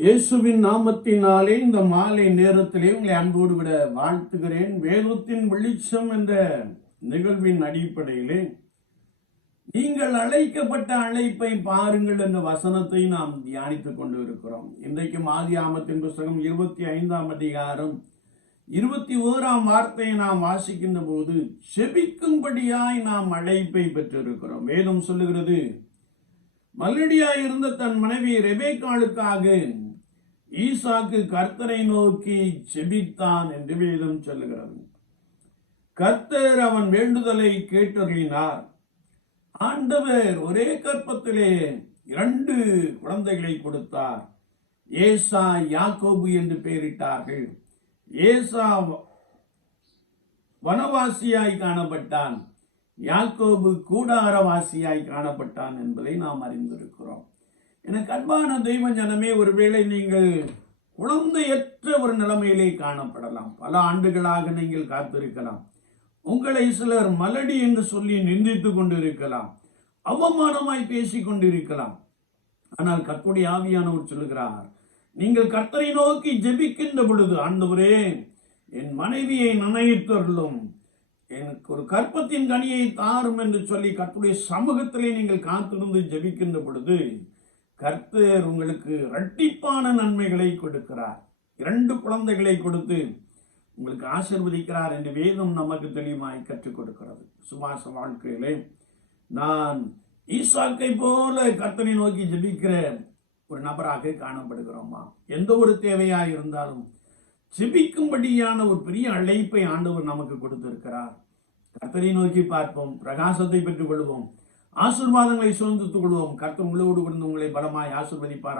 இயேசுவின் நாமத்தினாலே இந்த மாலை நேரத்திலே உங்களை அன்போடு விட வாழ்த்துகிறேன். வேதத்தின் வெளிச்சம் என்ற நிகழ்வின் அடிப்படையிலே நீங்கள் அழைக்கப்பட்ட அழைப்பை பாருங்கள் என்ற வசனத்தை நாம் தியானித்துக் கொண்டு இருக்கிறோம் இன்றைக்கு மாதியாமத்தின் புஸ்தகம் இருபத்தி ஐந்தாம் அதிகாரம் இருபத்தி ஓராம் வார்த்தையை நாம் வாசிக்கின்ற போது செபிக்கும்படியாய் நாம் அழைப்பை பெற்றிருக்கிறோம். வேதம் சொல்லுகிறது மல்லடியாய் இருந்த தன் மனைவி ரெபேக்காளுக்காக ஈசாக்கு கர்த்தரை நோக்கி செபித்தான் என்று வேதம் சொல்லுகிறது. கர்த்தர் அவன் வேண்டுதலை கேட்டறினார் ஆண்டவர் ஒரே கற்பத்திலே இரண்டு குழந்தைகளை கொடுத்தார். ஏசா யாக்கோபு என்று பெயரிட்டார்கள். ஏசா வனவாசியாய் காணப்பட்டான். யாக்கோபு கூடாரவாசியாய் காணப்பட்டான் என்பதை நாம் அறிந்திருக்கிறோம். எனக்கு அன்பான தெய்வ ஜனமே ஒருவேளை நீங்கள் குழந்தையற்ற ஒரு நிலைமையிலே காணப்படலாம். பல ஆண்டுகளாக நீங்கள் காத்திருக்கலாம். உங்களை சிலர் மலடி என்று சொல்லி நிந்தித்து கொண்டிருக்கலாம். அவமானமாய் பேசிக் கொண்டிருக்கலாம். ஆனால் கற்புடைய ஆவியானவர் சொல்லுகிறார் நீங்கள் கர்த்தரை நோக்கி ஜெபிக்கின்ற பொழுது ஆண்டவரே என் மனைவியை நனைத்தருளும். எனக்கு ஒரு கற்பத்தின் கனியை தாரும் என்று சொல்லி கற்புடைய சமூகத்திலே நீங்கள் காத்திருந்து ஜெபிக்கின்ற பொழுது கர்த்தர் உங்களுக்கு இரட்டிப்பான நன்மைகளை கொடுக்கிறார். இரண்டு குழந்தைகளை கொடுத்து உங்களுக்கு ஆசிர்வதிக்கிறார் என்று வேதம் நமக்கு தெளிவாய் கற்றுக் கொடுக்கிறது. சுவாச வாழ்க்கையிலே நான் ஈசாக்கை போல கர்த்தனை நோக்கி ஜபிக்கிற ஒரு நபராக காணப்படுகிறோமா? எந்த ஒரு தேவையாக இருந்தாலும் ஜிபிக்கும்படியான ஒரு பெரிய அழைப்பை ஆண்டவர் நமக்கு கொடுத்திருக்கிறார். கர்த்தரை நோக்கி பார்ப்போம் பிரகாசத்தை பெற்றுக் கொள்வோம் ஆசீர்வாதங்களை சுதந்திரத்துக் கொள்வோம். கர்த்தம் உள்ளோடு கொண்டு உங்களை பலமாய் ஆசிர்வதிப்பார்